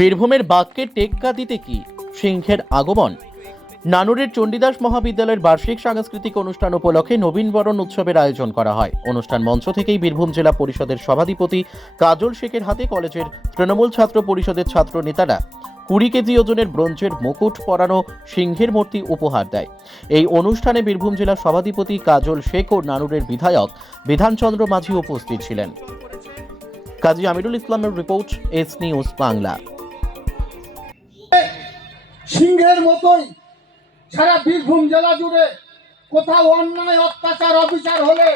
বীরভূমের বাক্যে টেক্কা দিতে কি সিংহের আগমন? নানুরের চণ্ডীদাস মহাবিদ্যালয়ের বার্ষিক সাংস্কৃতিক অনুষ্ঠান উপলক্ষে নবীনবরণ উৎসবের আয়োজন করা হয়। অনুষ্ঠান মঞ্চ থেকেই বীরভূম জেলা পরিষদের সভাধিপতি কাজল শেখের হাতে কলেজের তৃণমূল ছাত্র পরিষদের ছাত্র নেতারা কুড়ি কেজি ওজনের ব্রোঞ্জের মুকুট পরানো সিংহের মূর্তি উপহার দেয়। এই অনুষ্ঠানে বীরভূম জেলার সভাধিপতি কাজল শেখ ও নানুরের বিধায়ক বিধানচন্দ্র মাঝি উপস্থিত ছিলেন। কাজী আমিরুল ইসলামের রিপোর্ট, এস নিউজ বাংলা। সিংহের মতোই সারা বীরভূম জেলা জুড়ে কোথাও অন্যায়, অত্যাচার, অবিচার হলে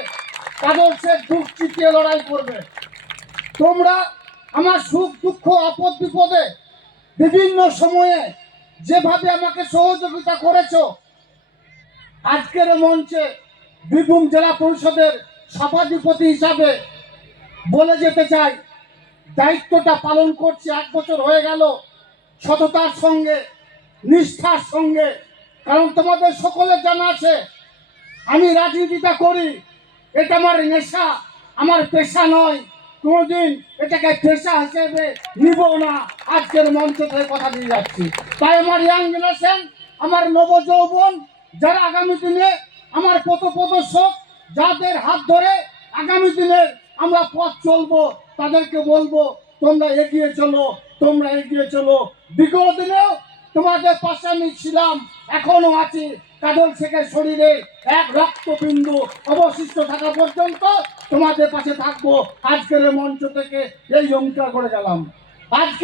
তাদের সে দুঃখ চিটিয়ে লড়াই করবে। তোমরা আমার সুখ, দুঃখ, আপদ বিপদে বিভিন্ন সময়ে যেভাবে আমাকে সহযোগিতা করেছ, আজকের মঞ্চে বীরভূম জেলা পরিষদের সভাধিপতি হিসাবে বলে যেতে চাই, দায়িত্বটা পালন করছি এক বছর হয়ে গেল সততার সঙ্গে নিষ্ঠার সঙ্গে, কারণ তোমাদের সকলের জানা আছে, আমি রাজনীতিটা করি, এটা আমার নেশা, আমার পেশা নয়, কোনোদিন এটাকে পেশা হিসেবে নিব না। আজকের মঞ্চ থেকে কথা দিয়ে যাচ্ছি। তাই আমার ইয়াং জেনারেশন আমার নবযৌবন, যারা আগামী দিনে আমার পথ প্রদর্শক যাদের হাত ধরে আগামী দিনের আমরা পথ চলবো, তাদেরকে বলব, তোমরা এগিয়ে চলো, তোমরা এগিয়ে চলো। বিগত দিনেও তোমাদের পাশে আমি ছিলাম, এখনও আছি। কাজল শেখের শরীরে এক রক্তবিন্দু অবশিষ্ট থাকা পর্যন্ত তোমাদের পাশে থাকব। আজকের মঞ্চ থেকে এই অঙ্গীকার করে গেলাম। আজকে